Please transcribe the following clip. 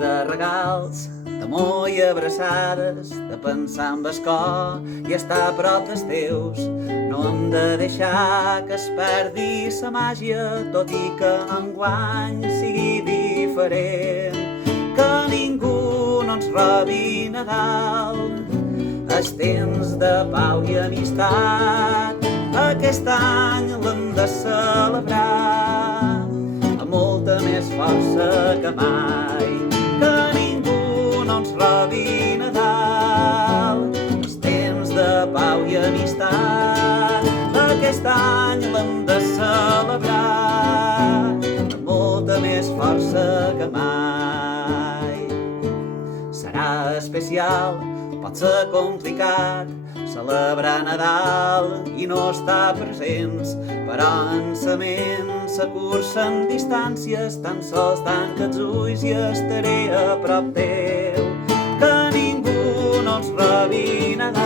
de regals, d'amor i abraçades, de pensar amb el cor i estar a prop dels teus. No hem de deixar que es perdi sa màgia, tot i que enguany sigui diferent. Que ningú no ens robi Nadal, els temps de pau i amistat. Aquest any l'hem de celebrar amb molta més força que mai. Que ningú no ens robi Nadal, els temps de pau i amistat. Aquest any l'hem de celebrar amb molta més força que mai. Serà especial, pot ser complicat, celebrar Nadal i no estar presents, però en sa ment s'acurcen distàncies, tan sols tanca els ulls i estaré a prop teu. Que ningú no ens robi Nadal,